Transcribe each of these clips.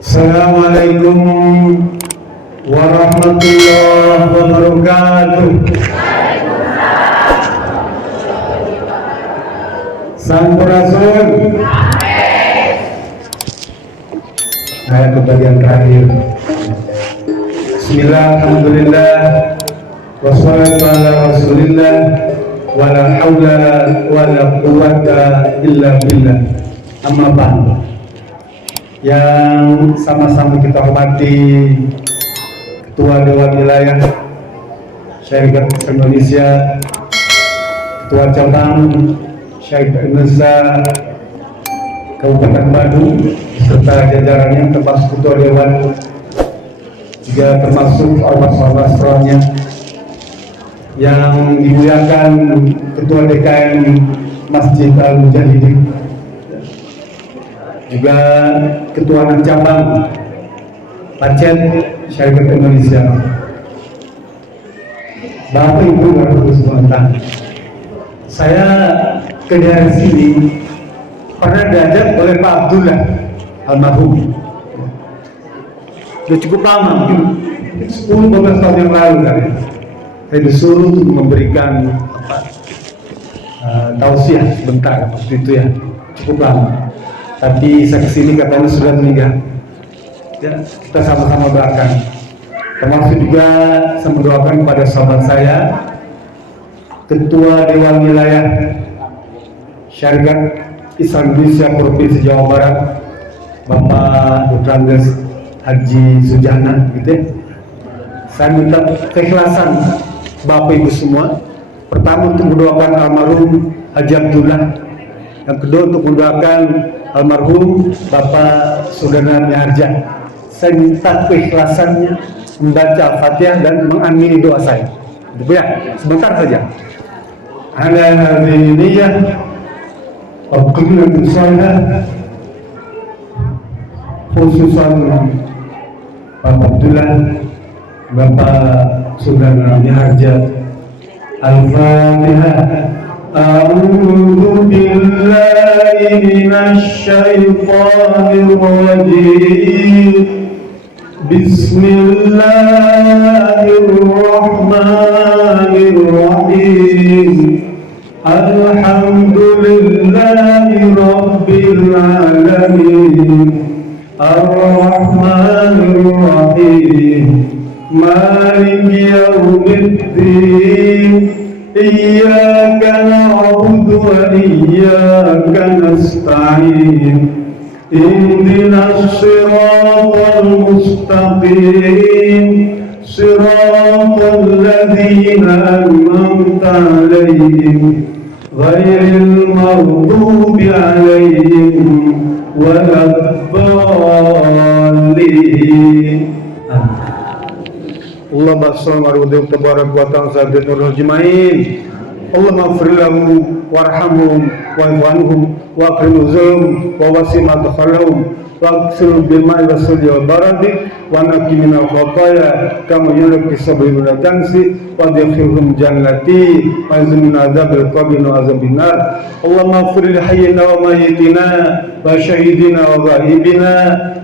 Assalamualaikum warahmatullahi wabarakatuh. Sampurasun. Saya ke bagian terakhir. Bismillah, alhamdulillah, wassalatu ala rasulillah, wala hawla wala quwwata illa billah. Amma ba'du. Yang sama-sama kita hormati Ketua Dewan Wilayah Syarikat Indonesia, Ketua Cabang Syarikat Indonesia Kabupaten Bandung serta jajarannya, termasuk Ketua Dewan, juga termasuk ormas-ormasnya yang dimuliakan Ketua DKM Masjid Al-Mujahidin, juga Ketua Anak Cabang Pacet Syarikat Indonesia, Bapak Ibu dan Ibu semua. Saya ke daerah sini pernah diajak oleh Pak Abdullah almarhum. Sudah cukup lama, mungkin 10-12 tahun yang lalu kan. Saya disuruh untuk memberikan tausiah sebentar waktu itu ya, cukup lama. Tapi saya kesini katanya sudah meninggal. Ya, kita sama-sama doakan. Termasuk juga saya mendoakan kepada sahabat saya, Ketua Dewan Wilayah Syarikat Islam Indonesia Provinsi Jawa Barat, Bapak Dr. Haji Sujana, gitu ya. Saya minta keikhlasan Bapak Ibu semua. Pertama untuk mendoakan almarhum Haji Abdullah, yang kedua untuk mendoakan almarhum Bapak Saudara Miharja. Saya minta keikhlasannya membaca Al-Fatihah dan mengamini doa saya. Gitu ya, sebentar saja. Ala hadiniyah Al-Qiblat Salah, khususan Bapak Abdullah, Bapak Saudara Miharja. Al-Fatihah. A'udzu billahi minasy syaithanir rajim. Bismillahirrahmanirrahim. Alhamdulillahi rabbil alamin. Ar-Rahmanir Rahim. Maliki yaumiddin. Iyyaka na'budu wa iyyaka nasta'in. Ihdinas siratal mustaqim. Siratal ladzina an'amta 'alaihim ghairil maghdubi 'alaihim waladdallin. Allahumma shalli ala Muhammad tabarak wa ta'ala sayyidina ajmain. Allahumma ighfir lahum warhamhum wa'fu anhum wa akrim nuzulahum wa wasi' madkhalahum waghsil bil ma'i wasalli wal baradi wa naqi minal khataya kama yunqi sabri min al-jansi wa adkhilhum jannati wa azmin adzabil qabri wa azabin nar. Allahumma ighfir li hayyina wa mayyitina wa syahidina wa ghaibina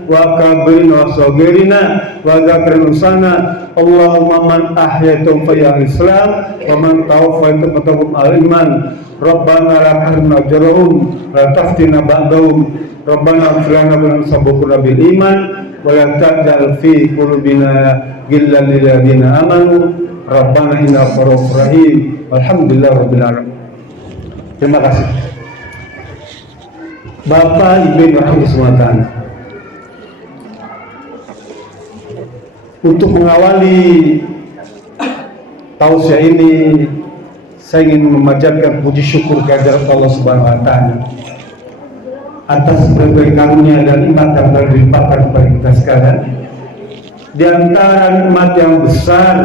wa kabirina wa saghirina wa dzakirina sana. Allahumma man ahyaitum fa ya Islam wa man tawaffaitum fa tawaf al-iman. Rabbana la tahrimna ajrahum wa la taftina ba'dahum. Rabbana ighfir lana wa sabqna bil iman wa la taj'al fi qulubina ghillan lil ladzina amanu. Rabbana innaka ra'ufur rahim. Alhamdulillah rabbil alamin. Terima kasih. Bapak Ibu rahimahullah. Untuk mengawali tausiah ini, saya ingin memanjatkan puji syukur kehadirat Allah Subhanahu wa taala atas berbagai karunia dan nikmat yang telah dilimpahkan kepada kita sekalian. Di antara nikmat yang besar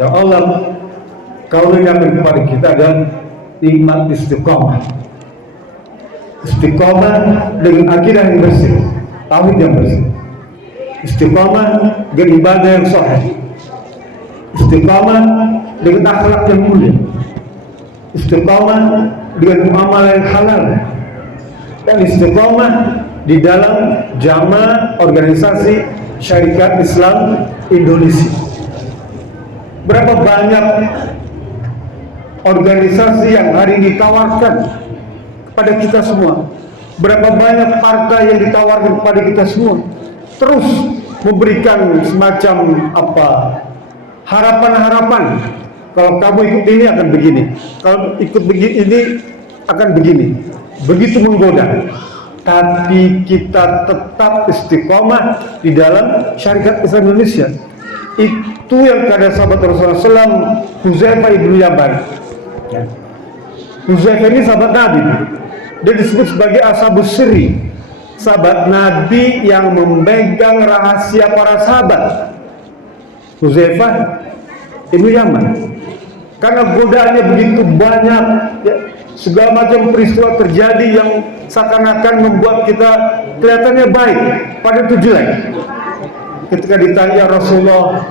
yang Allah karunia-Kan kepada kita adalah nikmat istiqomah. Istiqomah dengan akidah yang bersih, tauhid yang bersih. Istiqomah dengan ibadah yang sahih. Istiqomah dengan akhlak yang mulia. Istiqomah dengan muamalah yang halal. Dan istiqomah di dalam Jamaah Organisasi Syarikat Islam Indonesia. Berapa banyak organisasi yang hari ini ditawarkan kepada kita semua, berapa banyak partai yang ditawarkan kepada kita semua, terus memberikan semacam harapan-harapan. Kalau kamu ikut ini akan begini, kalau ikut ini akan begini. Begitu menggoda. Tapi kita tetap istiqomah di dalam syarikat Islam Indonesia. Itu yang kata sahabat Rasulullah SAW, Huzaifah ibnu Yaman. Huzaifah ini sahabat Nabi. Dia disebut sebagai ashabus sirri, sahabat Nabi yang memegang rahasia para sahabat. Huzaifah ibnu Yaman. Karena godaannya begitu banyak, ya, segala macam peristiwa terjadi yang seakan-akan membuat kita kelihatannya baik, padahal itu jelek. Ketika ditanya Rasulullah,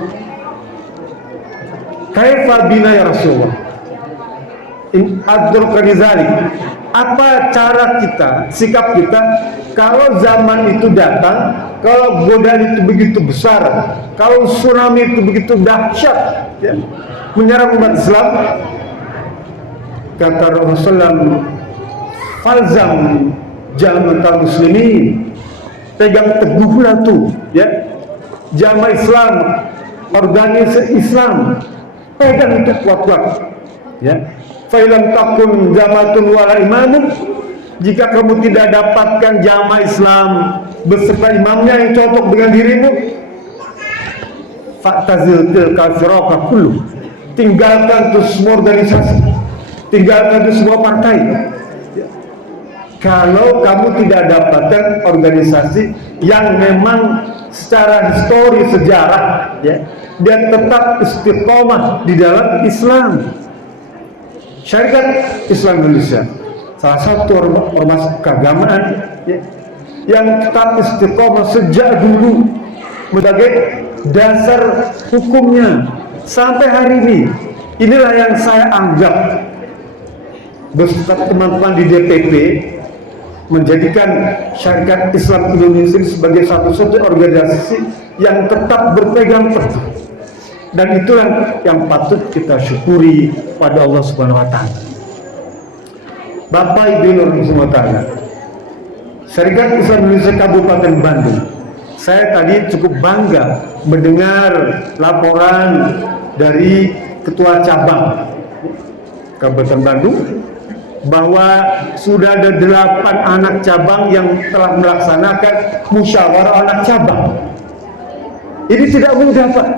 kaifa bina ya Rasulullah, in adrukani dzalik, apa cara kita, sikap kita kalau zaman itu datang, kalau godaan itu begitu besar, kalau tsunami itu begitu dahsyat, ya, menyerang umat Islam. Kata Rasulullah, falzam jamaah muslimin, pegang teguhlah tuh, ya, jamaah Islam, organisasi Islam, pegang itu kuat-kuat, ya. Fa'ilam takun jamaatun wala imamun, jika kamu tidak dapatkan jamaah Islam beserta imamnya yang cocok dengan dirimu, fa'tazil tilka firaqah kullu, tinggalkan tuh semua organisasi, tinggalkan itu semua partai. Kalau kamu tidak dapatkan organisasi yang memang secara histori sejarah, ya, dan tetap istiqomah di dalam Islam. Syarikat Islam Indonesia salah satu ormas keagamaan, ya, yang tetap istiqomah sejak dulu sebagai dasar hukumnya sampai hari ini. Inilah yang saya anggap beserta teman-teman di DPP menjadikan Syarikat Islam Indonesia sebagai satu-satunya organisasi yang tetap berpegang teguh, dan itulah yang patut kita syukuri pada Allah Subhanahu wa Ta'ala. Bapak Ibu Subhanahu wa Ta'ala, Syarikat Islam Indonesia Kabupaten Bandung, saya tadi cukup bangga mendengar laporan dari Ketua Cabang Kabupaten Bandung bahwa sudah ada 8 anak cabang yang telah melaksanakan musyawarah anak cabang. Ini tidak mudah, Pak.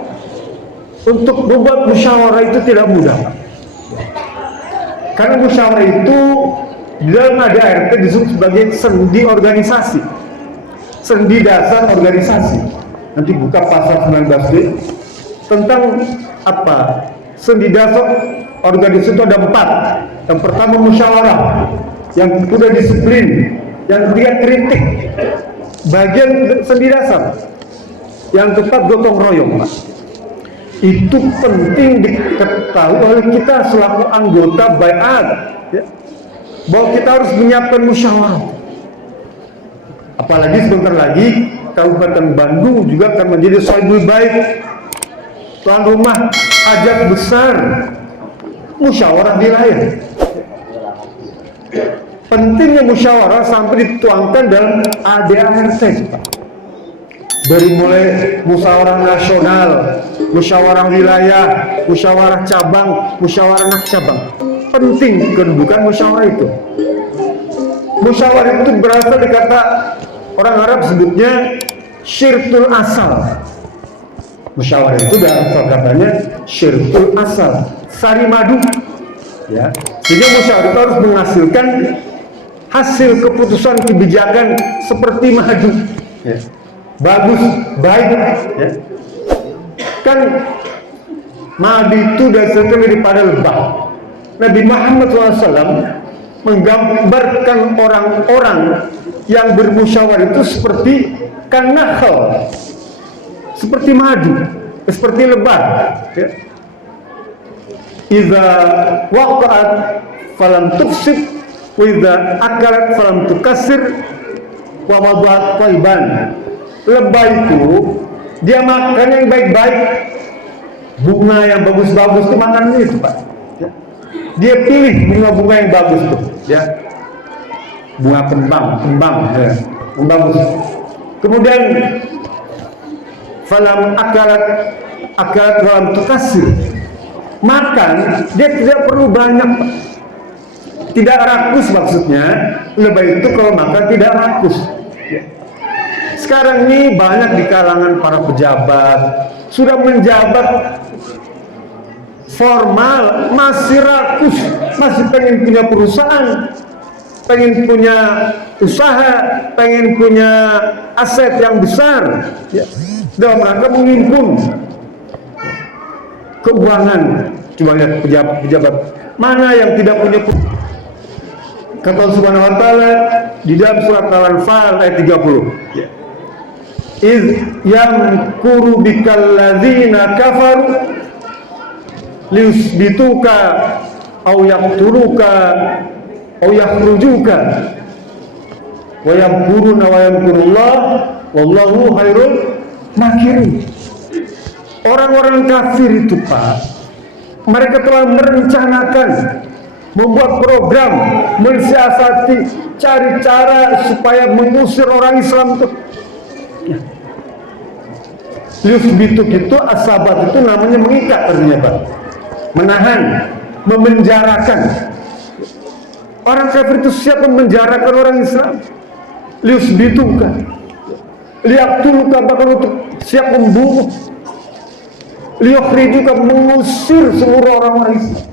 Untuk membuat musyawarah itu tidak mudah, Pak. Karena musyawarah itu di dalam ADART disebut sebagai sendi organisasi, sendi dasar organisasi. Nanti buka pasal 19D tentang apa? Sendi dasar organisasi itu ada 4. Yang pertama musyawarah, yang kedua disiplin, yang ketiga kritik, bagian sendi dasar, yang keempat gotong royong, Pak. Itu penting diketahui oleh kita selaku anggota baiat, ya, bahwa kita harus menyiapkan musyawarah. Apalagi sebentar lagi Kabupaten Bandung juga akan menjadi sohibul bait, tuan rumah hajat besar musyawarah wilayah. Pentingnya musyawarah sampai dituangkan dalam ADART, dari mulai musyawarah nasional, musyawarah wilayah, musyawarah cabang, musyawarah anak cabang. Penting kedudukan musyawarah itu. Musyawarah itu berasal dari kata orang Arab sebutnya syirtul asal. Musyawarah itu berasal katanya syirtul asal, sari madu, ya. Sehingga musyawarah itu harus menghasilkan hasil keputusan kebijakan seperti madu, ya. Bagus, baik, ya. Kan madu itu dasarnya daripada lebah. Nabi Muhammad SAW menggambarkan orang-orang yang bermusyawarah itu seperti kanahal, seperti madu, seperti lebah, ya. Iza waqa'at falam tufsid, wa iza akalat falam tukasir, wa wada'at thayyiban. Lebah itu dia makan yang baik-baik. Bunga yang bagus-bagus itu makan itu, Pak. Ya. Dia pilih bunga-bunga yang bagus tuh, ya. Bunga kembang, ya. Yang bagus. Kemudian falam akalat walam tukasir. Makan dia tidak perlu banyak, Pak. Tidak rakus maksudnya. Lebah itu kalau makan tidak rakus. Ya. Sekarang ini banyak di kalangan para pejabat sudah menjabat formal, masih rakus, masih pengen punya perusahaan, pengen punya usaha, pengen punya aset yang besar, ya, dalam rangka menghimpun keuangan. Coba lihat pejabat mana yang tidak punya. Kata Allah Subhanahu wa taala di dalam surat Al-Anfal ayat 30, ya. Iz yamkuru bikal ladzina kafaru liusbituka aw yaqtuluka aw yakhrujuka wa yamkuruna wa yamkurullah wallahu khairul makirin. Orang-orang kafir itu, Pak, mereka telah merencanakan, membuat program, mensiasati, cari cara supaya mengusir orang Islam itu. Ya. Yusbituk itu, asabat itu namanya mengikat artinya, Pak. Menahan, memenjarakan. Orang kafir itu siap memenjarakan orang Islam. Yusbituka, liyaktuluka, bahkan untuk siap membunuh. Liyukhrijuka, mengusir seluruh orang-orang Islam.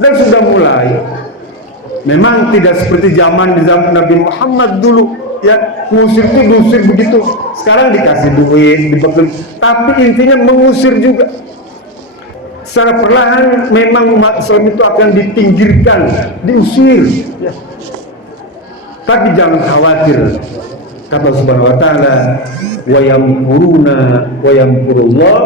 Dan sudah mulai. Memang tidak seperti zaman di zaman Nabi Muhammad dulu, ya, mengusir itu diusir begitu. Sekarang dikasih duit, dibekal, tapi intinya mengusir juga. Secara perlahan memang umat Islam itu akan dipinggirkan, diusir, ya. Tapi jangan khawatir. Kata Subhanahu wa taala, wa yamkuruna wa yamkurullah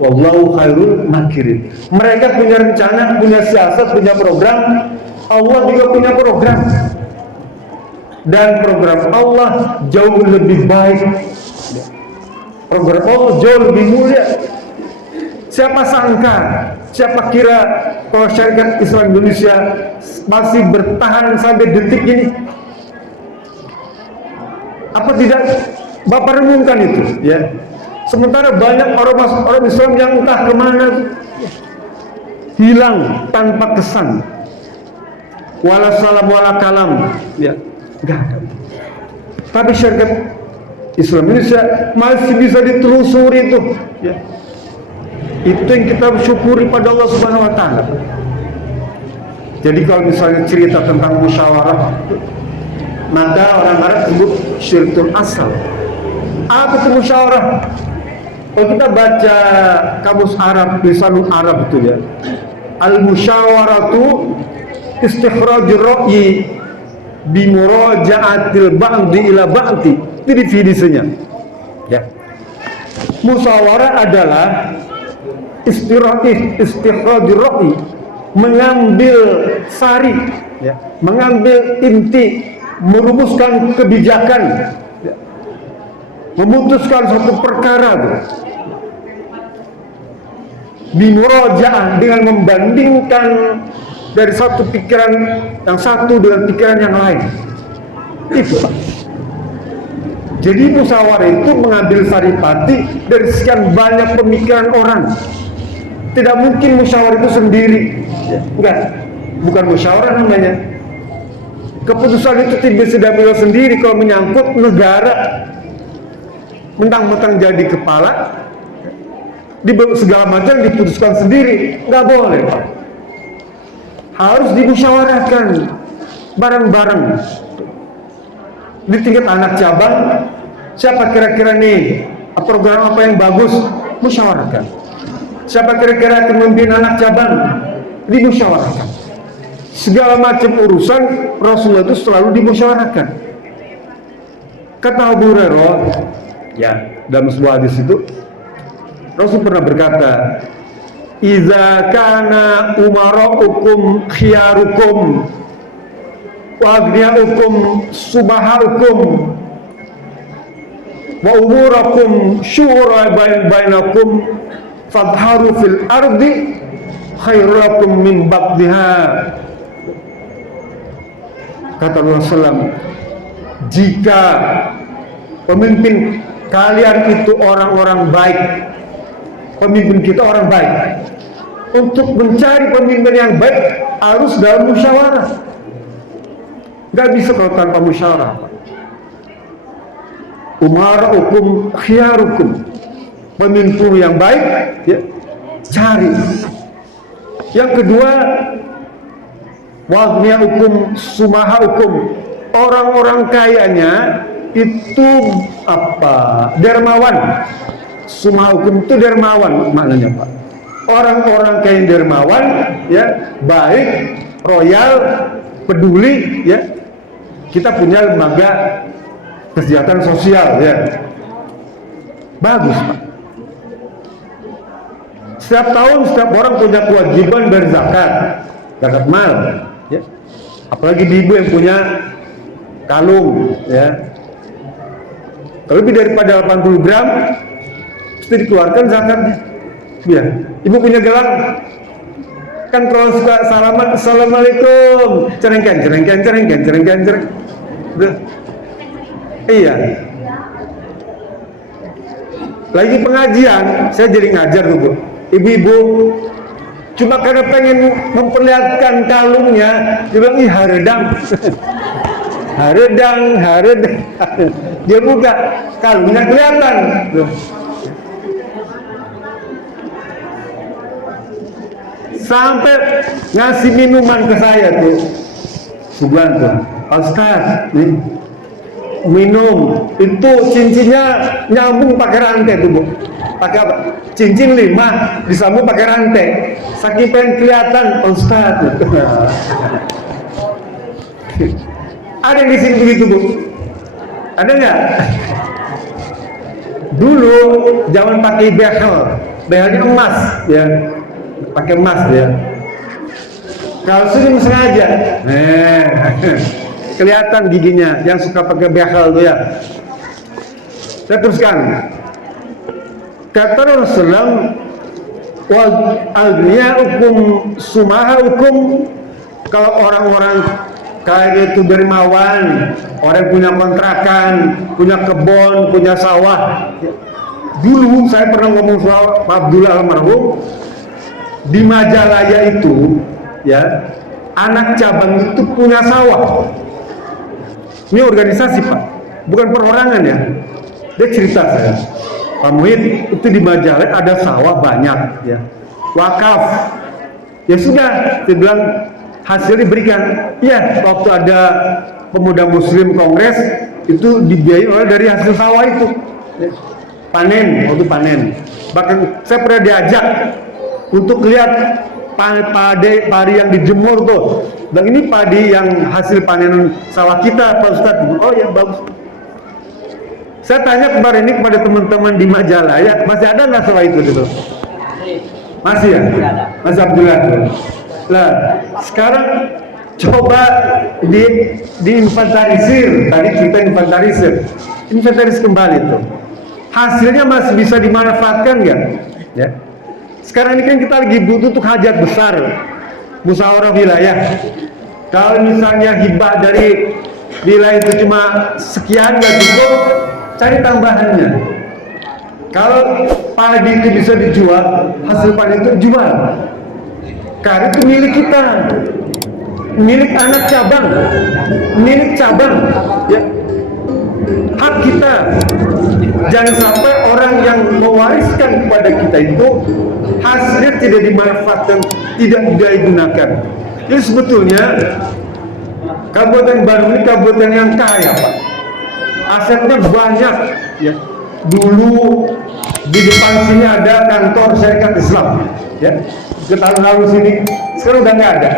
wallahu khairul makirin. Mereka punya rencana, punya siasat, punya program. Allah juga punya program. Dan program Allah jauh lebih baik. Program Allah jauh lebih mulia. Siapa sangka, siapa kira kalau syarikat Islam Indonesia masih bertahan sampai detik ini? Apa tidak Bapak renungkan itu, ya? Sementara banyak orang Islam yang entah kemana, hilang tanpa kesan. Wala salam wala kalam, ya, enggak ada. Tapi syarikat Islam Indonesia masih bisa ditelusuri itu, ya. Itu yang kita syukuri pada Allah Subhanahu wa taala. Jadi kalau misalnya cerita tentang musyawarah, maka orang Arab sebut syirkul asal. Apa itu musyawarah? Kalau kita baca kamus Arab, lisanul Arab itu, ya, al-musyawaratu istikhrajur ra'yi bimuraja'atil ba'di ila ba'di. Itu definisinya, ya. Musyawarah adalah istikhrajur ra'yi, mengambil sari, ya, mengambil inti, merumuskan kebijakan, ya, memutuskan suatu perkara tuh. Bimuraja'ah, dengan membandingkan dari satu pikiran yang satu dengan pikiran yang lain. Itu, Pak. Jadi musyawarah itu mengambil saripati dari sekian banyak pemikiran orang. Tidak mungkin musyawarah itu sendiri, ya. Enggak, bukan musyawarah namanya. Keputusan itu tidak bisa diambil sendiri. Kalau menyangkut negara, mentang-mentang jadi kepala, segala macam diputuskan sendiri, nggak boleh, Pak. Harus dimusyawarahkan bareng-bareng. Di tingkat anak cabang, siapa kira-kira nih program apa yang bagus, musyawarahkan. Siapa kira-kira akan memimpin anak cabang, dimusyawarahkan. Segala macam urusan Rasulullah itu selalu dimusyawarahkan. Kata Abu Hurairah, ya, dalam sebuah hadis itu, Rasul pernah berkata, "Iza kana umara'ukum khiyarukum wa aghniyaukum subahaukum wa umurakum syura bainakum fadharu fil ardi khairul lakum min baqdiha. Kata Rasulullah SAW, jika pemimpin kalian itu orang-orang baik, pemimpin kita orang baik, untuk mencari pemimpin yang baik harus dalam musyawarah. Gak bisa kalau tanpa musyawarah. Umara'ukum khiyarukum, pemimpin yang baik ya, cari. Yang kedua, waghniyaukum sumahaukum, orang-orang kayanya itu apa? Dermawan. Sumahaukum itu dermawan maknanya, Pak. Orang-orang kaya dermawan ya, baik, royal, peduli ya. Kita punya lembaga kesejahteraan sosial ya. Bagus, Pak. Setiap tahun setiap orang punya kewajiban berzakat, zakat mal ya. Apalagi di ibu yang punya kalung ya. Kalau lebih daripada 80 gram mesti dikeluarkan zakatnya. Ya, ibu punya gelang, kan kalau suka salaman, assalamualaikum, cerengkan, udah. Iya. Lagi pengajian, saya jadi ngajar tuh, Bu. Ibu-ibu cuma karena pengen memperlihatkan kalungnya, dia bilang, ih haredang. haredang. Dia buka, kalungnya kelihatan. Tuh. Sampai ngasih minuman ke saya tuh, sebulan tuh, Ustaz, nih minum itu cincinnya nyambung pakai rantai tuh, Bu. Pakai apa? Cincin 5 disambung pakai rantai. Saking pengen kelihatan, Ustaz. Ada yang di sini begitu, Bu? Ada nggak? Dulu zaman pakai behelnya emas, ya. Pakai emas ya. Kalau senyum sengaja, kelihatan giginya. Yang suka pakai behel tuh ya. Saya teruskan. Kata Rasulullah, wa aghniyaukum sumahaukum, kalau orang-orang kaya itu dermawan, orang punya kontrakan, punya kebun, punya sawah. Dulu saya pernah ngomong soal Pak Abdullah almarhum. Di Majalaya itu ya, anak cabang itu punya sawah. Ini organisasi, Pak, bukan perorangan ya. Dia cerita saya, Pak Muhid, itu di Majalaya ada sawah banyak ya, wakaf. Ya sudah, dia bilang hasil diberikan. Ya, waktu ada pemuda muslim kongres itu dibiayai oleh dari hasil sawah itu ya. Panen, waktu panen. Bahkan saya pernah diajak untuk lihat padi yang dijemur tuh. Dan ini padi yang hasil panenan sawah kita, Pak Ustadz. Oh ya, bagus. Saya tanya kemarin ini kepada teman-teman di Majalaya, masih ada nggak sawah itu gitu? Masih ya? Masih Abdullah. Nah, sekarang coba diinventarisir. Tadi kita inventaris kembali tuh. Hasilnya masih bisa dimanfaatkan nggak? Ya. Sekarang ini kan kita lagi butuh untuk hajat besar, musyawarah wilayah. Kalau misalnya hibah dari wilayah itu cuma sekian nggak cukup, cari tambahannya. Kalau padi itu bisa dijual, hasil padi itu jual. Karena itu milik kita, milik anak cabang, milik cabang, ya. Hak kita. Jangan sampai orang yang mewariskan kepada kita itu hasilnya tidak dimanfaatkan, tidak digunakan. Jadi sebetulnya Kabupaten Bandung ini kabupaten yang kaya, Pak. Asetnya banyak ya. Dulu di depan sini ada kantor Syarikat Islam ya. Ke tahun lalu sini, sekarang udah nggak ada.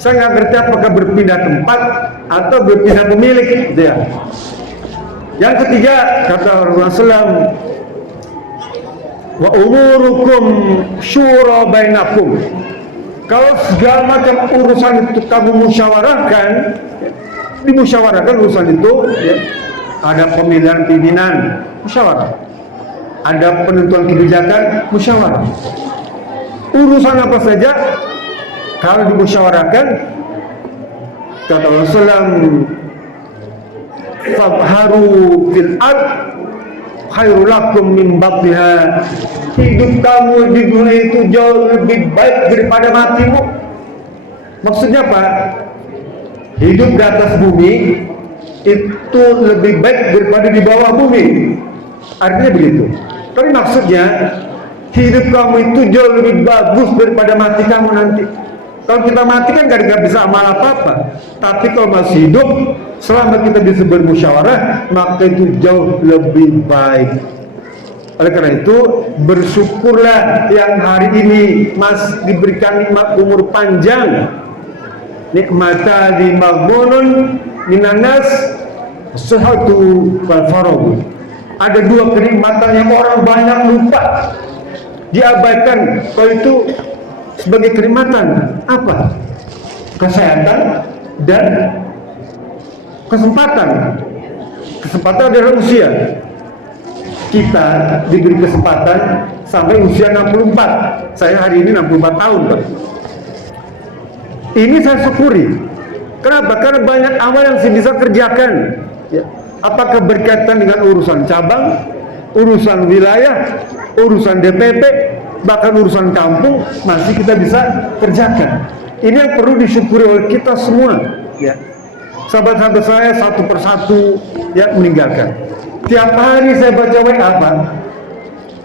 Saya nggak ngerti apakah berpindah tempat atau berpindah pemilik gitu ya. Yang ketiga, kata Rasulullah, wa umurukum syura bainakum. Kalau segala macam urusan itu kamu musyawarahkan, dimusyawarahkan urusan itu, ya. Ada pemilihan pimpinan, musyawarah. Ada penentuan kebijakan, musyawarah. Urusan apa saja kalau dimusyawarahkan, kata Rasulullah, fabharu fil ard khairul lakum min baqtiha. Hidup kamu di dunia itu jauh lebih baik daripada matimu. Maksudnya apa? Hidup di atas bumi itu lebih baik daripada di bawah bumi. Artinya begitu. Tapi maksudnya hidup kamu itu jauh lebih bagus daripada mati kamu nanti. Kalau kita mati kan gak bisa amal apa-apa. Tapi kalau masih hidup, selama kita bisa bermusyawarah, maka itu jauh lebih baik. Oleh karena itu, bersyukurlah yang hari ini Mas diberikan nikmat umur panjang. Nikmata di maghbunun minanas sehatu wal faragh. Ada dua kenikmatan yang orang banyak lupa, diabaikan. Kalau itu sebagai kenikmatan apa? Kesehatan dan kesempatan. Kesempatan adalah usia. Kita diberi kesempatan sampai usia 64. Saya hari ini 64 tahun, Pak. Ini saya syukuri. Kenapa? Karena banyak amal yang saya bisa kerjakan, ya. Apakah berkaitan dengan urusan cabang, urusan wilayah, urusan DPP, bahkan urusan kampung, masih kita bisa kerjakan. Ini yang perlu disyukuri oleh kita semua, ya. Sahabat-sahabat saya satu persatu ya meninggalkan. Tiap hari saya baca WA, Pak.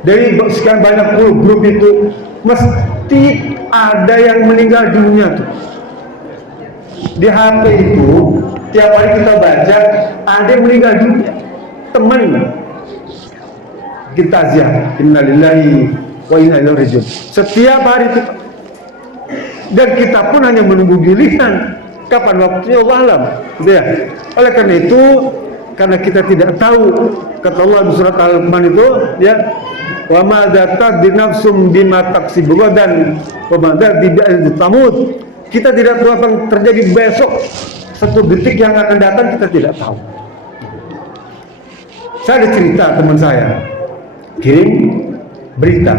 Dari sekian banyak grup itu mesti ada yang meninggal dunia tuh. Di HP itu tiap hari kita baca ada yang meninggal dunia, teman kita ziarah, innalillahi wa inna ilaihi rajiun. Setiap hari itu, dan kita pun hanya menunggu giliran kapan waktunya, Allah alam, gitu ya. Oleh karena itu, karena kita tidak tahu, kata Allah di surat Al-Qur'an itu, ya, wa ma tadri nafsum bima taksibu dan wa ma tadri bi tamut. Kita tidak tahu apa yang terjadi besok, satu detik yang akan datang kita tidak tahu. Saya ada cerita teman saya kirim berita,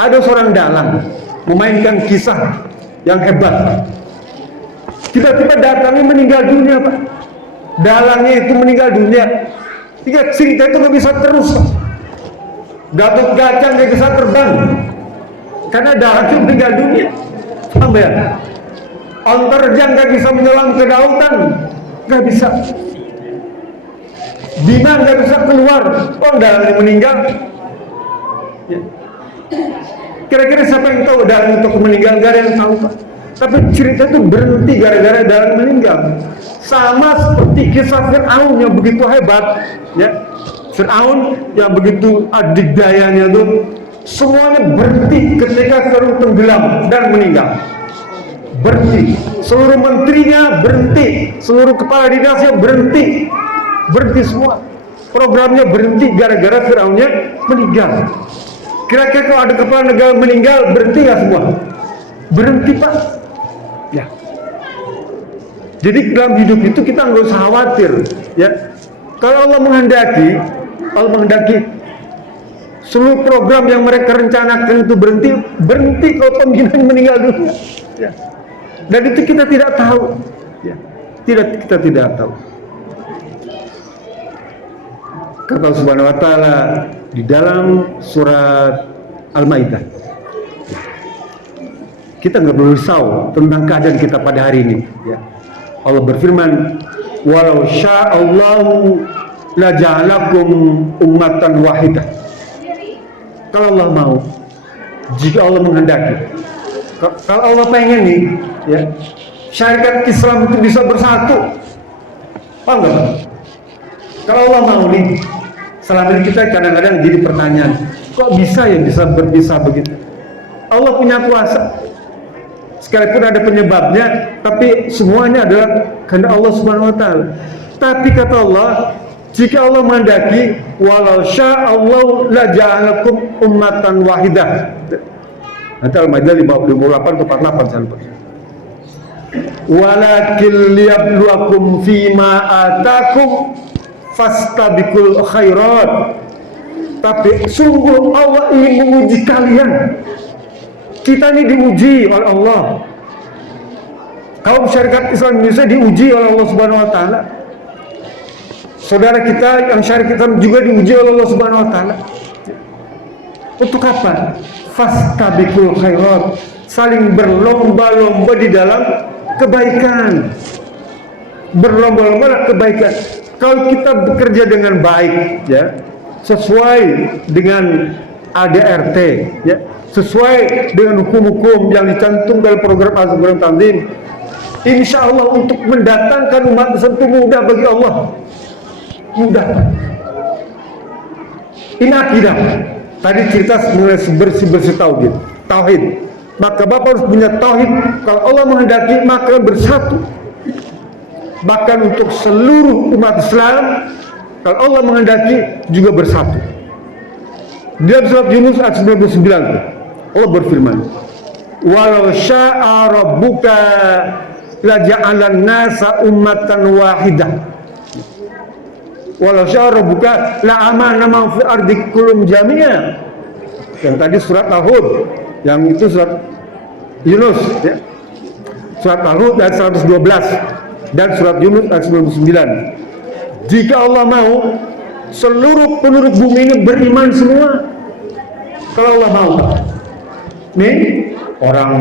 ada seorang dalang memainkan kisah yang hebat. Tiba-tiba datangnya meninggal dunia, Pak. Dalangnya itu meninggal dunia. Tiga cerita itu nggak bisa terus. Gatot Kaca nggak bisa terbang karena dalangnya meninggal dunia. Sampai ya. Onterjang nggak bisa menyelam ke lautan, nggak bisa. Bima nggak bisa keluar, dalangnya meninggal. Ya. Kira-kira siapa yang tahu dalang itu meninggal? Gak ada yang tahu, Pak. Tapi cerita itu berhenti gara-gara dalang meninggal. Sama seperti kisah Fir'aun yang begitu hebat, ya. Fir'aun yang begitu adikdayanya tuh, semuanya berhenti ketika Fir'aun tenggelam dan meninggal. Berhenti, seluruh menterinya berhenti, seluruh kepala dinasnya berhenti semua. Programnya berhenti gara-gara Fir'aunnya meninggal. Kira-kira kalau ada kepala negara meninggal, berhenti nggak semua? Berhenti, Pak. Ya. Jadi dalam hidup itu kita nggak usah khawatir, ya. Kalau Allah menghendaki seluruh program yang mereka rencanakan itu berhenti kalau pimpinan meninggal dunia. Ya. Dan itu kita tidak tahu, ya. Kita tidak tahu. Kata Allah Subhanahu wa Ta'ala di dalam surat Al-Maidah, kita nggak perlu risau tentang keadaan kita pada hari ini, ya. Allah berfirman, walau sya'allahu la ja'alakum ummatan wahidah. Kalau Allah mau, jika Allah menghendaki, kalau Allah pengen nih, ya, syariat Islam itu bisa bersatu, paham nggak? Kalau Allah mau nih, selama ini kita kadang-kadang jadi pertanyaan, kok bisa ya bisa berpisah begitu? Allah punya kuasa. Sekalipun ada penyebabnya, tapi semuanya adalah kehendak Allah Subhanahu wa Ta'ala. Tapi kata Allah, jika Allah menghendaki, walau sya'allahu la ja'alakum ummatan wahidah. Nanti Al-Maidah 58 atau 48 saya lupa. Walakin liyabluwakum fima atakum fastabiqul khairat. Tapi sungguh Allah ingin menguji kalian. Kita ini diuji oleh Allah. Kaum syarikat Islam Indonesia diuji oleh Allah Subhanahu wa taala. Saudara kita yang syarikat Islam juga diuji oleh Allah Subhanahu wa taala. Untuk apa? Fastabiqul khairat, saling berlomba-lomba di dalam kebaikan. Berlomba-lomba dalam kebaikan. Kalau kita bekerja dengan baik, ya, sesuai dengan ADRT, ya, sesuai dengan hukum-hukum yang dicantum dalam program Al-Quran Tanzim, insya Allah untuk mendatangkan umat Islam itu mudah bagi Allah. Mudah. Ini akidah. Tadi cerita mulai bersih-bersih tauhid. Maka Bapak harus punya tauhid. Kalau Allah menghendaki maka bersatu. Bahkan untuk seluruh umat Islam, kalau Allah menghendaki juga bersatu. Dalam surat Yunus ayat 99 Allah berfirman, walau syaa rabbuka la ja'alan nasa ummatan wahidah. Walau syaa rabbuka la amana man fi ardi kullum jami'a. Yang tadi surat Al-Hud, yang itu surat Yunus, ya. Surat Al-Hud ayat 112 dan surat Yunus ayat 99. Jika Allah mau, seluruh penduduk bumi ini beriman semua. Kalau Allah mau, nih orang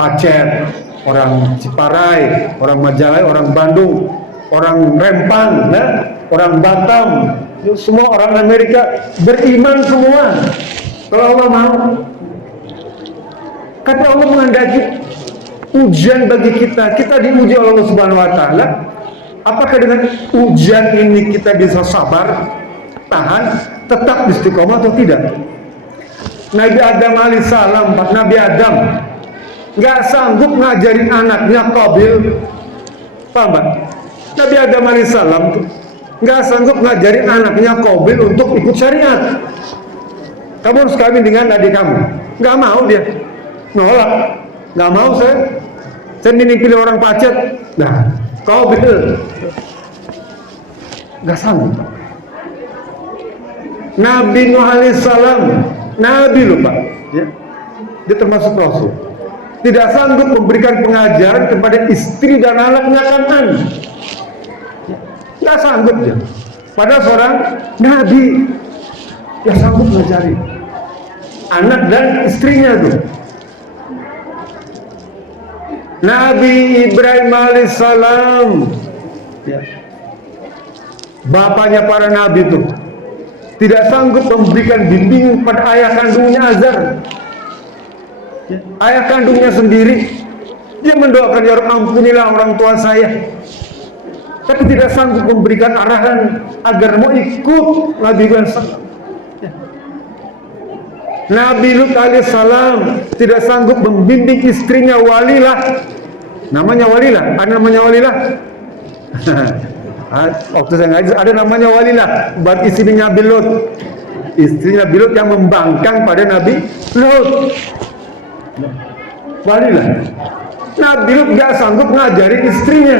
Pacet, orang Ciparai, orang Majalaya, orang Bandung, orang Rempang, ya, orang Batam, semua orang Amerika beriman semua. Kalau Allah mau, kata Allah menghendaki ujian bagi kita. Kita diuji oleh Allah Subhanahu Wa Taala. Apakah dengan ujian ini kita bisa sabar, tahan, tetap istiqomah atau tidak? Nabi Adam alaihissalam, Nabi Adam nggak sanggup ngajarin anaknya Qabil, paham Pak? Nabi Adam alaihissalam nggak sanggup ngajarin anaknya Qabil untuk ikut syariat. Kamu harus kawin dengan adik kamu, nggak mau dia, nolak, nggak mau saya ini pilih orang Pacet, nah Qabil nggak sanggup. Nabi Nuh alaihissalam, Nabi loh Pak, ya. Dia termasuk Rasul, tidak sanggup memberikan pengajaran kepada istri dan anaknya Kanan, nggak sanggup dia. Padahal seorang Nabi yang sanggup mengajari anak dan istrinya tuh. Nabi Ibrahim alaihissalam, ya, bapaknya para nabi tuh tidak sanggup memberikan bimbingan pada ayah kandungnya Azar, ya, ayah kandungnya sendiri. Dia mendoakan, ya Rabb, ampunilah orang tua saya, tapi tidak sanggup memberikan arahan agar mau ikut Nabi Ibrahim. Ya. Nabi Lut alaihissalam tidak sanggup membimbing istrinya Walilah. Namanya Walilah, ada namanya Walilah. Waktu saya ngaji ada namanya Walilah, buat istrinya Nabi Lut. Istrinya Nabi Lut yang membangkang pada Nabi Lut. Walilah. Nabi Lut gak sanggup ngajarin istrinya.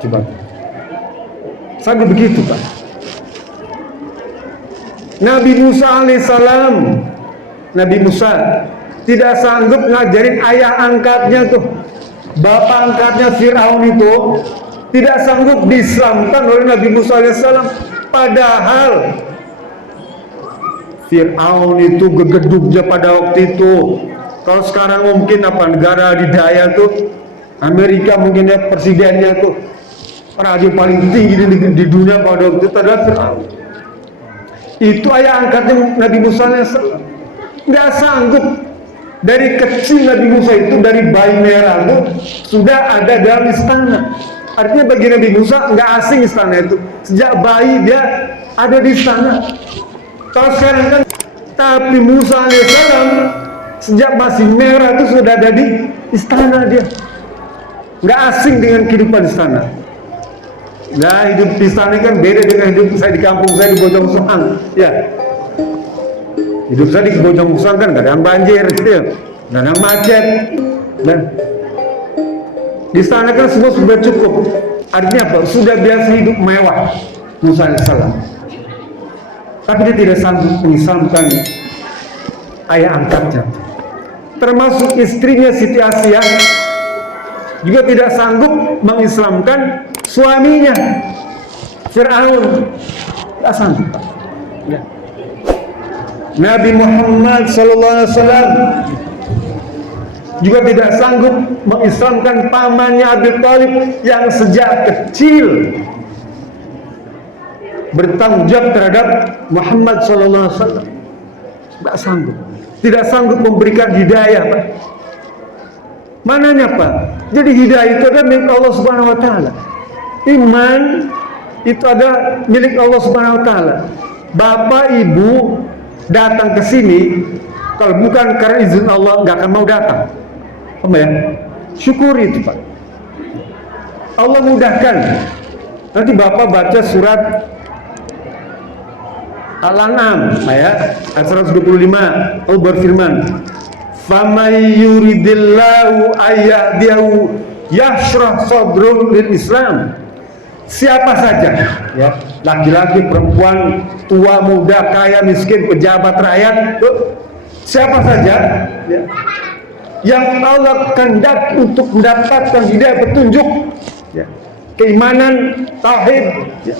Coba. Sanggup begitu Pak. Nabi Musa alaihissalam, Nabi Musa tidak sanggup ngajarin ayah angkatnya tuh, bapak angkatnya Fir'aun itu tidak sanggup diselamatkan oleh Nabi Musa alaihissalam. Padahal Fir'aun itu gegedugnya pada waktu itu. Kalau sekarang mungkin apa, negara adidaya tuh, Amerika mungkin ya presidennya tuh raja paling tinggi di dunia pada waktu itu adalah Fir'aun. Itu ayah angkatnya Nabi Musa alaihissalam. Nggak sanggup. Dari kecil Nabi Musa itu, dari bayi merah itu sudah ada dalam istana. Artinya bagi Nabi Musa nggak asing istana itu. Sejak bayi dia ada di istana. Kalau sekarang kan, tapi Musa alaihissalam sejak masih merah itu sudah ada di istana dia. Nggak asing dengan kehidupan istana. Nah, hidup di istana kan beda dengan hidup saya di kampung saya di Bojong Soang, ya. Hidup saya di Bojong Soang kan kadang banjir, gitu ya, kadang macet. Dan Di sana kan semua sudah cukup. Artinya apa? Sudah biasa hidup mewah Musa alaihissalam. Tapi dia tidak sanggup mengislamkan ayah angkatnya. Termasuk istrinya Siti Asyah juga tidak sanggup mengislamkan suaminya Fir'aun. Tidak sanggup. Ya. Nabi Muhammad SAW juga tidak sanggup mengislamkan pamannya Abi Thalib yang sejak kecil bertanggung jawab terhadap Muhammad SAW. Tidak sanggup. Tidak sanggup memberikan hidayah, Pak. Mananya, Pak? Jadi hidayah itu adalah milik Allah Subhanahu wa taala. Iman itu adalah milik Allah Subhanahu wa taala. Bapak Ibu datang ke sini kalau bukan karena izin Allah nggak akan mau datang. Apa ya? Syukuri itu, Pak. Allah mudahkan. Nanti Bapak baca surat Al-An'am ayat 125. Allah berfirman, "Famay yuridillahu ayyahdiyahu yashrah sadrahu lil Islam." Siapa saja, ya, laki-laki, perempuan, tua, muda, kaya, miskin, pejabat, rakyat, siapa saja, ya, yang Allah kehendak untuk mendapatkan hidayah petunjuk, ya, keimanan, tauhid, ya,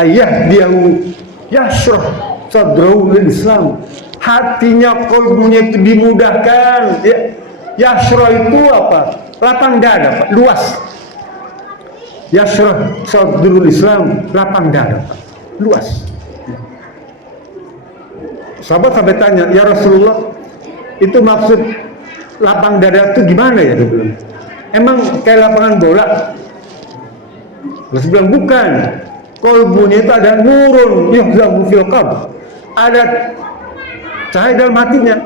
ayyahdiyahu yashrah sadrahu lil Islam, hatinya, qalbunya itu dimudahkan, ya. Yashrah itu apa? Lapang dada, Pak, luas. Yashrah sadrahu lil Islam, lapang dada, Pak, luas. Sahabat sampai tanya, "Ya Rasulullah, itu maksud lapang dada itu gimana ya?" Dia bilang, "Emang kayak lapangan bola?" Terus bilang, "Bukan. Qalbunya itu ada nurun yuhzabu fil qalb, ada cahaya dalam hatinya."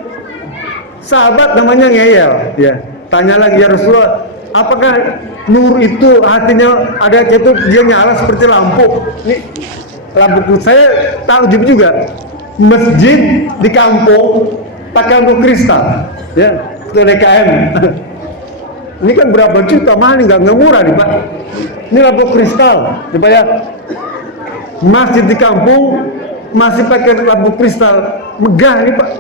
Sahabat namanya ngeyel, ya, tanya lagi, "Ya Rasulullah, apakah nur itu hatinya ada itu dia nyala seperti lampu?" Ini lampu saya tahu juga. Masjid di kampung pakai lampu kristal, ya, itu DKM. Ini kan berapa juta, mahal, nggak murah nih, Pak. Ini lampu kristal, coba ya. Masjid di kampung masih pakai lampu kristal, megah nih, Pak.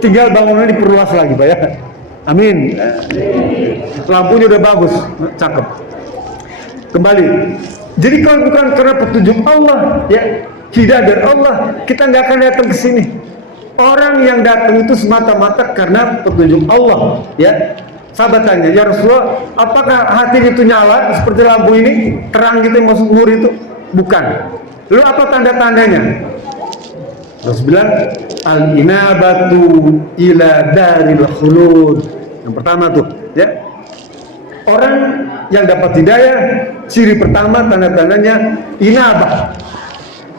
Tinggal bangunannya diperluas lagi, Pak, ya. Amin. Lampunya udah bagus, cakep. Kembali. Jadi kalau bukan karena petunjuk Allah, ya, hidayah dari Allah, kita nggak akan datang ke sini. Orang yang datang itu semata-mata karena petunjuk Allah, ya. Sahabat tanya, "Ya Rasulullah, apakah hati itu nyala seperti lampu ini, terang gitu masuk nur itu?" Bukan. Lalu apa tanda-tandanya? Terus bilang, "Al-inabatu ila daril khulud." Yang pertama tuh, ya. Orang yang dapat hidayah, ciri pertama tanda-tandanya inabah.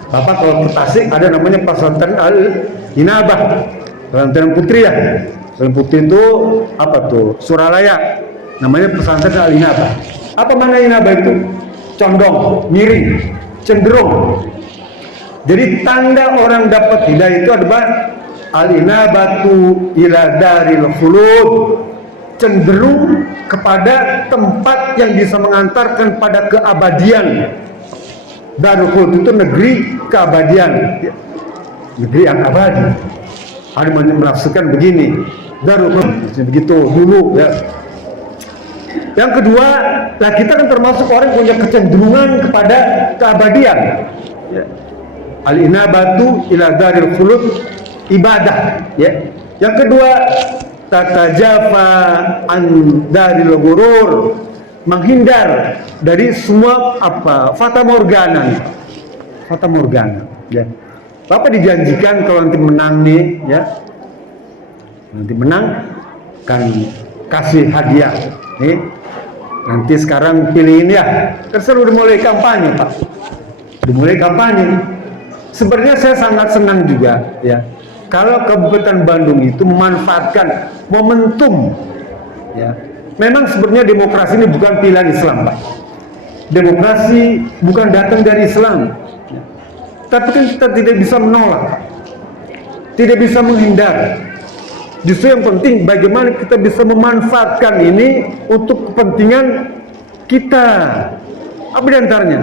Bapak kalau ke Tasik ada namanya pesantren Al-Inabah, pesantren putri, ya. Pesantren putri itu apa tuh? Suralaya. Namanya pesantren Al-Inabah. Apa mana inabah itu? Condong, miring, cenderung. Jadi tanda orang dapat hidayah itu adalah al-inabatu ila daril khulud, cenderung kepada tempat yang bisa mengantarkan pada keabadian. Darul khulud itu negeri keabadian, negeri yang abadi. Ada yang menafsirkan begini, darul khulud begitu dulu, ya. Yang kedua, nah kita kan termasuk orang yang punya kecenderungan kepada keabadian, ya. Al-inabatu ila daril khulud ibadah, ya. Yang kedua, tatajafa an daril ghurur, menghindar dari semua apa fata morgana, ya. Bapak dijanjikan kalau nanti menang nih, ya, nanti menang kan kasih hadiah nih. Nanti sekarang pilihin, ya, kan udah mulai kampanye, Pak, udah mulai kampanye. Sebenarnya saya sangat senang juga, ya, kalau Kabupaten Bandung itu memanfaatkan momentum, ya. Memang sebenarnya demokrasi ini bukan pilihan Islam, Pak. Demokrasi bukan datang dari Islam, ya. Tapi kan kita tidak bisa menolak, tidak bisa menghindar. Justru yang penting bagaimana kita bisa memanfaatkan ini untuk kepentingan kita. Apa di antaranya?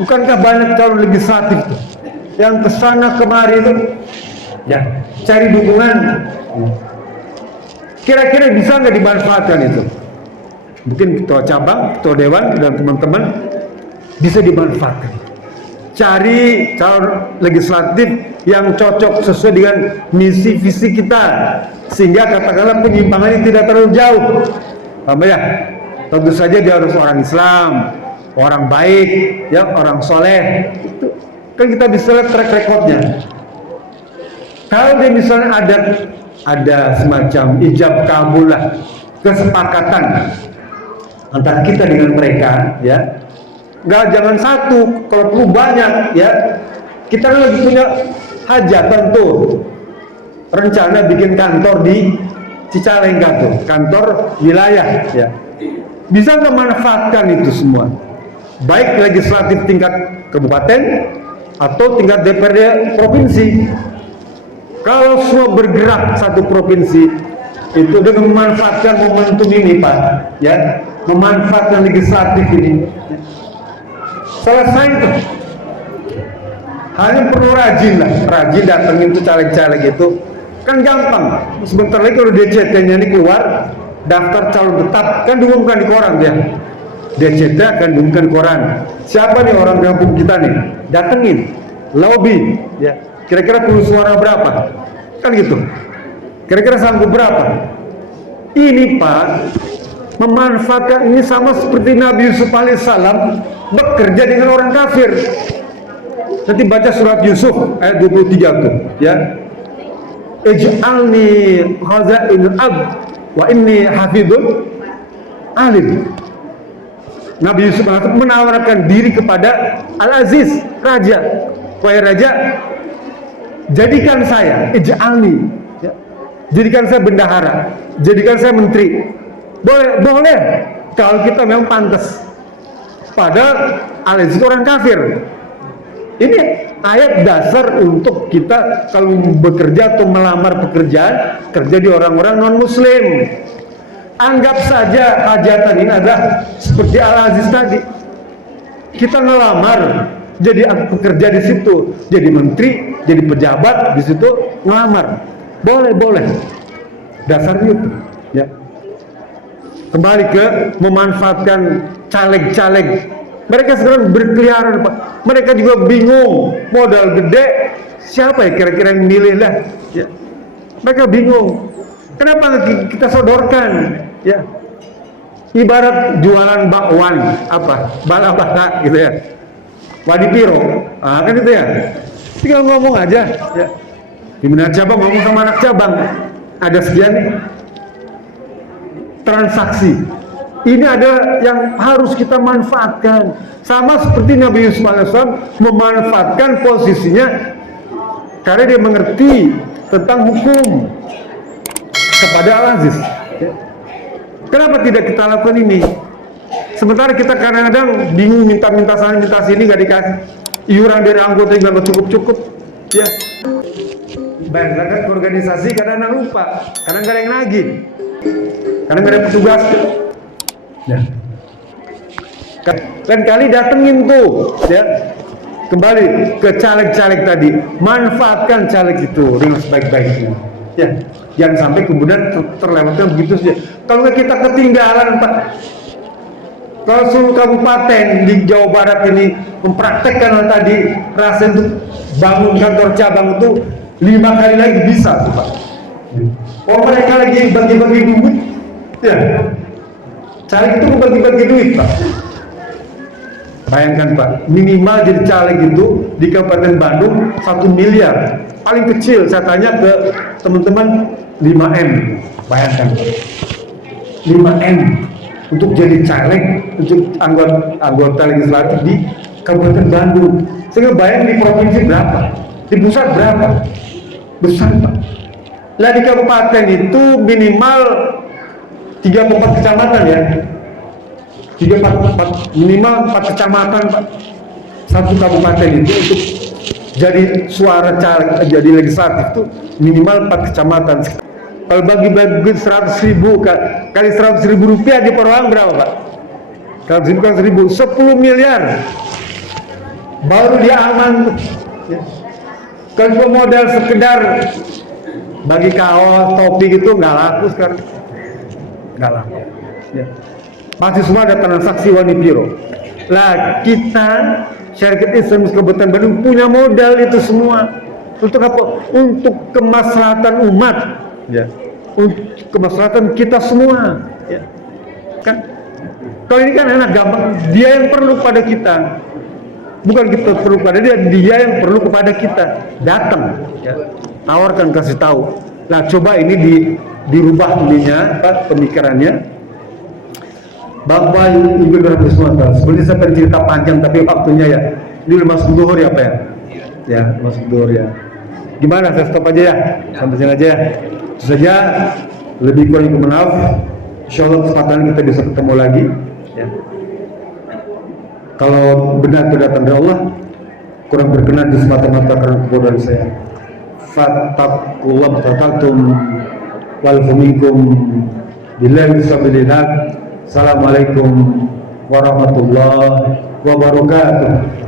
Bukankah banyak calon legislatif tuh yang kesana kemari itu ya cari dukungan? Kira-kira bisa nggak dimanfaatkan itu? Mungkin ketua cabang, ketua dewan dan teman-teman bisa dimanfaatkan. Cari calon legislatif yang cocok sesuai dengan misi visi kita, sehingga katakanlah penyimpangannya tidak terlalu jauh. Paham ya? Tentu saja dia harus orang Islam, orang baik, ya, orang soleh. Itu kan kita bisa lihat track recordnya. Kalau dia misalnya ada semacam ijab kabul lah, kesepakatan antara kita dengan mereka, ya. Jangan satu, kalau perlu banyak, ya. Kita kan lagi punya hajatan tuh, rencana bikin kantor di Cicalengka tuh, kantor wilayah, ya. Bisa nggak manfaatkan itu semua, baik legislatif tingkat kabupaten atau tingkat DPRD provinsi. Kalau semua bergerak satu provinsi itu dengan memanfaatkan momentum ini, Pak, ya, memanfaatkan legislatif ini, selesai itu. Hanya perlu rajin datengin tuh caleg-caleg itu, kan gampang. Sebentar lagi kalau DCT-nya ini keluar, daftar calon tetap, kan diumumkan di koran ya. DCT akan diumumkan di koran. Siapa nih orang kampung kita nih? Datengin, lobby, ya. Kira-kira perlu suara berapa? Kan gitu. Kira-kira sanggup berapa? Ini, Pak, memanfaatkan ini sama seperti Nabi Yusuf alaihissalam bekerja dengan orang kafir. Nanti baca surat Yusuf ayat 23 tuh, ya. Ij'alni khazainul ard wa inni hafidun alim. Nabi Yusuf menawarkan diri kepada Al-Aziz, raja. Wahai raja, jadikan saya, ij'alni, ya. Jadikan saya bendahara, jadikan saya menteri. Boleh kalau kita memang pantas. Padahal Al-Aziz orang kafir. Ini ayat dasar untuk kita kalau bekerja atau melamar pekerjaan, kerja di orang-orang non-muslim. Anggap saja hajatan ini adalah seperti Al-Aziz tadi. Kita ngelamar jadi pekerja di situ, jadi menteri, jadi pejabat di situ, ngelamar. Boleh. Dasarnya itu, ya. Kembali ke memanfaatkan caleg-caleg. Mereka sekarang berkeliaran, Pak. Mereka juga bingung, modal gede, siapa ya kira-kira yang milih lah, ya. Mereka bingung. Kenapa kita sodorkan, ya? Ibarat jualan bakwan, apa? Bala-bala gitu ya. Wadipiro, kan itu ya. Tinggal ngomong aja, ya. Pimpinan cabang ngomong sama anak cabang, ada sekian nih transaksi. Ini adalah yang harus kita manfaatkan. Sama seperti Nabi Yusuf alaihissalam memanfaatkan posisinya karena dia mengerti tentang hukum kepada Al-Aziz. Kenapa tidak kita lakukan ini? Sementara kita kadang-kadang bingung minta sana minta sini nggak dikasih. Iuran dari anggota yang nggak cukup, ya. Bayar zakat ke organisasi kadang-kadang lupa, kadang nggak ada yang nagih, kadang nggak ada petugas. Ya. Lain kali datengin tuh, ya. Kembali ke caleg-caleg tadi, manfaatkan caleg itu dengan sebaik-baiknya, ya. Jangan sampai kemudian terlewatkan begitu saja. Kalau kita ketinggalan, Pak. Kalau seluruh kabupaten di Jawa Barat ini mempraktekkan hal tadi, rasa untuk bangun kantor cabang itu 5 kali lagi bisa, tuh, Pak. Oh, mereka lagi bagi-bagi duit, ya. Caleg itu bagi-bagi duit, Pak. Bayangkan, Pak, minimal jadi caleg itu di Kabupaten Bandung 1 miliar. Paling kecil, saya tanya ke teman-teman 5M. Bayangkan, 5M untuk jadi caleg, untuk anggota legislatif di Kabupaten Bandung. Sehingga bayang di provinsi berapa, di pusat berapa, besar, Pak. Lah di kabupaten itu minimal 3-4 kecamatan, ya. 3-4 minimal 4 kecamatan, Pak. Satu kabupaten itu untuk jadi suara caleg, jadi legislatif itu minimal 4 kecamatan. Kalau bagi-bagi 100.000 kali 100.000 rupiah di per orang berapa Pak? 100.000 kali 1.000, 10 miliar. Baru dia aman. Ya. Kalau modal sekedar bagi kaos, topi gitu nggak laku sekarang. Nggak laku. Ya. Masih semua ada transaksi Wanipiro. Lah kita Syarikat Islam Kabupaten Bandung punya modal itu semua. Untuk apa? Untuk kemaslahatan umat. Ya. Untuk kemaslahatan kita semua. Ya. Kan? Kalau ini kan enak gampang. Dia yang perlu pada kita. Bukan kita perlu pada dia, dia yang perlu kepada kita. Datang, ya. Tawarkan, kasih tahu. Nah, coba ini dirubah ininya, pemikirannya. Bapak Ibu dan semua, sebenarnya saya pengen cerita panjang tapi waktunya ya. Ini udah masuk zuhur ya Pak ya? Ya, masuk zuhur ya. Gimana? Saya stop aja ya. Sampai sini aja ya. Itu saja. Lebih kurang maaf. Insyaallah kesempatan kita bisa ketemu lagi. Ya. Kalau benar itu datang dari Allah, kurang berkenan di semata-mata karena kebodohan saya. Fattaqullaha tatatum wal minkum billahi sabilillah. Assalamualaikum warahmatullahi wabarakatuh.